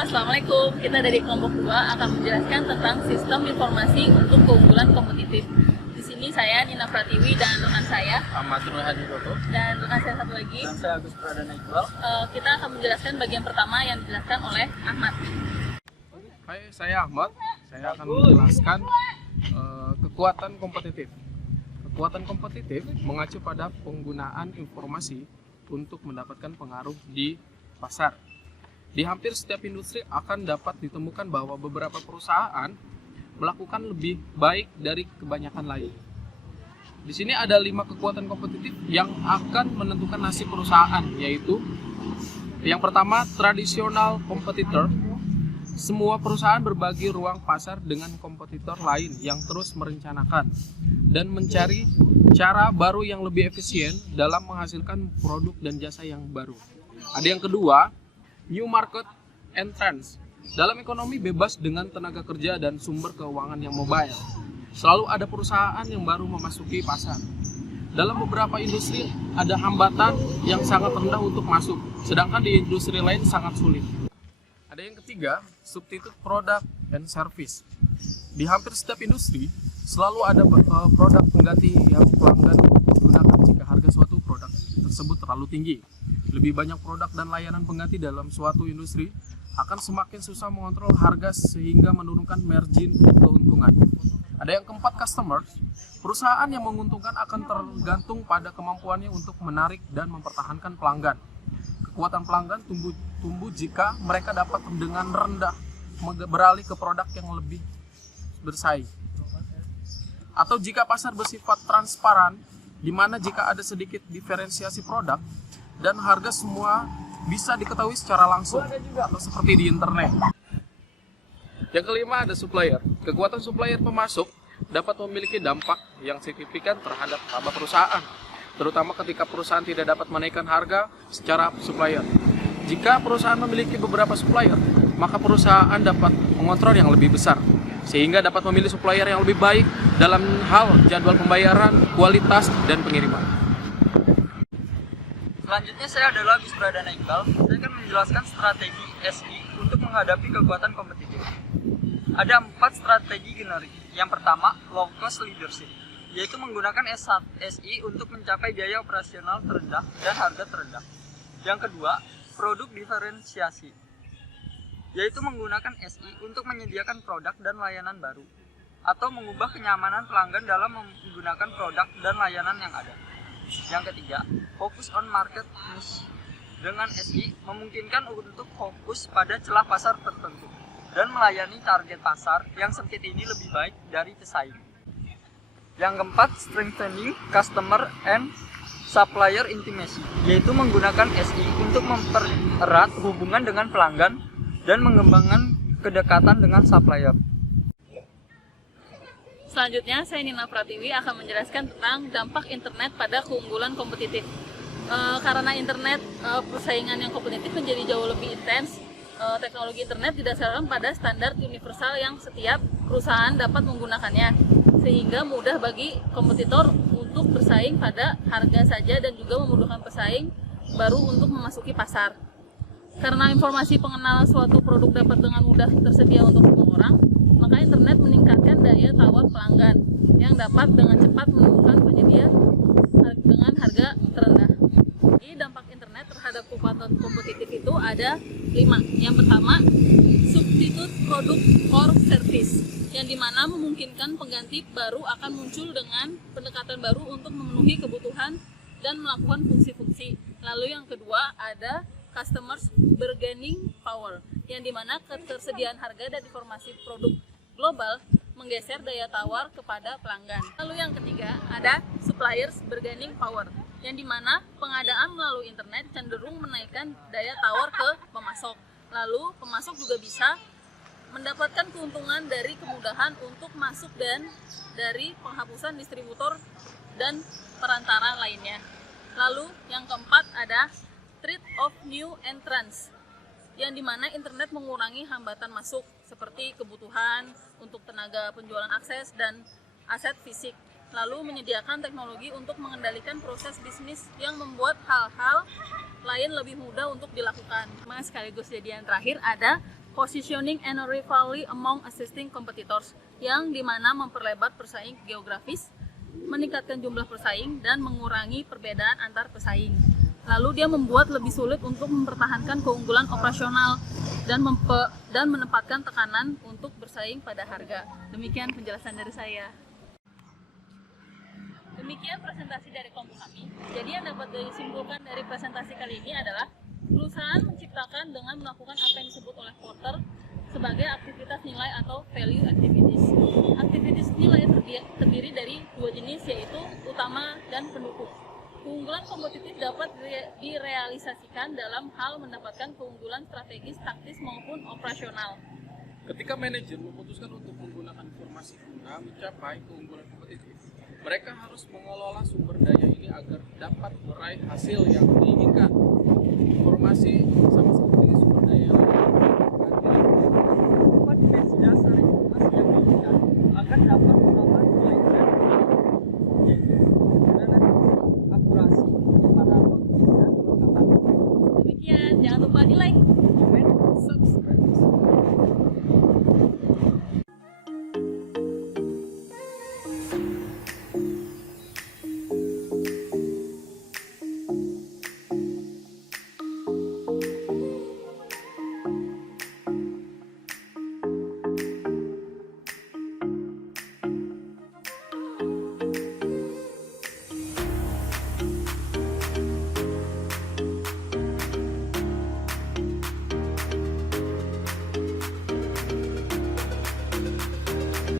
Assalamualaikum. Kita dari kelompok 2 akan menjelaskan tentang sistem informasi untuk keunggulan kompetitif. Di sini saya Nina Pratiwi dan rekan saya Ahmad Rohadi Doto dan rekan saya satu lagi. dan saya Agus Pradana Iqbal. Kita akan menjelaskan bagian pertama yang dijelaskan oleh Ahmad. Hai, saya Ahmad. Saya akan menjelaskan kekuatan kompetitif. Kekuatan kompetitif mengacu pada penggunaan informasi untuk mendapatkan pengaruh di pasar. Di hampir setiap industri akan dapat ditemukan bahwa beberapa perusahaan melakukan lebih baik dari kebanyakan lain. Di sini ada 5 kekuatan kompetitif yang akan menentukan nasib perusahaan, yaitu yang pertama, tradisional competitor. Semua perusahaan berbagi ruang pasar dengan kompetitor lain yang terus merencanakan dan mencari cara baru yang lebih efisien dalam menghasilkan produk dan jasa yang baru. Ada yang kedua, new market entrance. Dalam ekonomi bebas dengan tenaga kerja dan sumber keuangan yang mobile, selalu ada perusahaan yang baru memasuki pasar. Dalam beberapa industri ada hambatan yang sangat rendah untuk masuk, sedangkan di industri lain sangat sulit. Ada yang ketiga, substitute product and service. Di hampir setiap industri selalu ada produk pengganti yang pelanggan gunakan jika harga suatu produk tersebut terlalu tinggi. Lebih banyak produk dan layanan pengganti dalam suatu industri akan semakin susah mengontrol harga sehingga menurunkan margin keuntungan. Ada yang keempat, customers. Perusahaan yang menguntungkan akan tergantung pada kemampuannya untuk menarik dan mempertahankan pelanggan. Kekuatan pelanggan tumbuh jika mereka dapat dengan rendah beralih ke produk yang lebih bersaing. Atau jika pasar bersifat transparan, di mana jika ada sedikit diferensiasi produk dan harga semua bisa diketahui secara langsung, atau seperti di internet. Yang kelima, ada supplier. Kekuatan supplier pemasok dapat memiliki dampak yang signifikan terhadap laba perusahaan, terutama ketika perusahaan tidak dapat menaikkan harga secara supplier. Jika perusahaan memiliki beberapa supplier, maka perusahaan dapat mengontrol yang lebih besar, sehingga dapat memilih supplier yang lebih baik dalam hal jadwal pembayaran, kualitas, dan pengiriman. Selanjutnya saya adalah Agus Pradana Iqbal. Saya akan menjelaskan strategi SI untuk menghadapi kekuatan kompetitif. Ada 4 strategi generik. Yang pertama, low cost leadership, yaitu menggunakan SI untuk mencapai biaya operasional terendah dan harga terendah. Yang kedua, produk diferensiasi, yaitu menggunakan SI untuk menyediakan produk dan layanan baru, atau mengubah kenyamanan pelanggan dalam menggunakan produk dan layanan yang ada. Yang ketiga, fokus on market niche. Dengan SI memungkinkan untuk fokus pada celah pasar tertentu dan melayani target pasar yang sempit ini lebih baik dari pesaing. Yang keempat, strengthening customer and supplier intimacy, yaitu menggunakan SI untuk mempererat hubungan dengan pelanggan dan mengembangkan kedekatan dengan supplier. Selanjutnya, saya Nina Pratiwi akan menjelaskan tentang dampak internet pada keunggulan kompetitif. Karena internet, persaingan yang kompetitif menjadi jauh lebih intens. Teknologi internet didasarkan pada standar universal yang setiap perusahaan dapat menggunakannya, sehingga mudah bagi kompetitor untuk bersaing pada harga saja dan juga memudahkan pesaing baru untuk memasuki pasar. Karena informasi pengenalan suatu produk dapat dengan mudah tersedia untuk semua orang, maka internet meningkatkan daya tawar pelanggan yang dapat dengan cepat menemukan penyedia dengan harga terendah. Jadi dampak internet terhadap kekuatan kompetitif itu ada 5. Yang pertama, substitute produk or service, yang dimana memungkinkan pengganti baru akan muncul dengan pendekatan baru untuk memenuhi kebutuhan dan melakukan fungsi-fungsi. Lalu yang kedua, ada customers bargaining power, yang dimana ketersediaan harga dan informasi produk global menggeser daya tawar kepada pelanggan. Lalu yang ketiga, ada suppliers bargaining power, yang dimana pengadaan melalui internet cenderung menaikkan daya tawar ke pemasok. Lalu pemasok juga bisa mendapatkan keuntungan dari kemudahan untuk masuk dan dari penghapusan distributor dan perantara lainnya. Lalu yang keempat, ada threat of new entrants, yang dimana internet mengurangi hambatan masuk seperti kebutuhan untuk tenaga penjualan akses dan aset fisik, lalu menyediakan teknologi untuk mengendalikan proses bisnis yang membuat hal-hal lain lebih mudah untuk dilakukan. Sekaligus jadi yang terakhir, ada positioning and rivalry among existing competitors, yang dimana memperlebar persaing geografis, meningkatkan jumlah pesaing, dan mengurangi perbedaan antar pesaing. Lalu dia membuat lebih sulit untuk mempertahankan keunggulan operasional dan menempatkan tekanan untuk bersaing pada harga. Demikian penjelasan dari saya. Demikian presentasi dari kelompok kami. Jadi yang dapat disimpulkan dari presentasi kali ini adalah perusahaan menciptakan dengan melakukan apa yang disebut oleh Porter sebagai aktivitas nilai atau value activities. Aktivitas nilai terdiri dari dua jenis, yaitu utama dan pendukung. Keunggulan kompetitif dapat direalisasikan dalam hal mendapatkan keunggulan strategis, taktis maupun operasional. Ketika manajer memutuskan untuk menggunakan informasi guna mencapai keunggulan kompetitif, mereka harus mengelola sumber daya ini agar dapat meraih hasil yang diinginkan. Informasi sama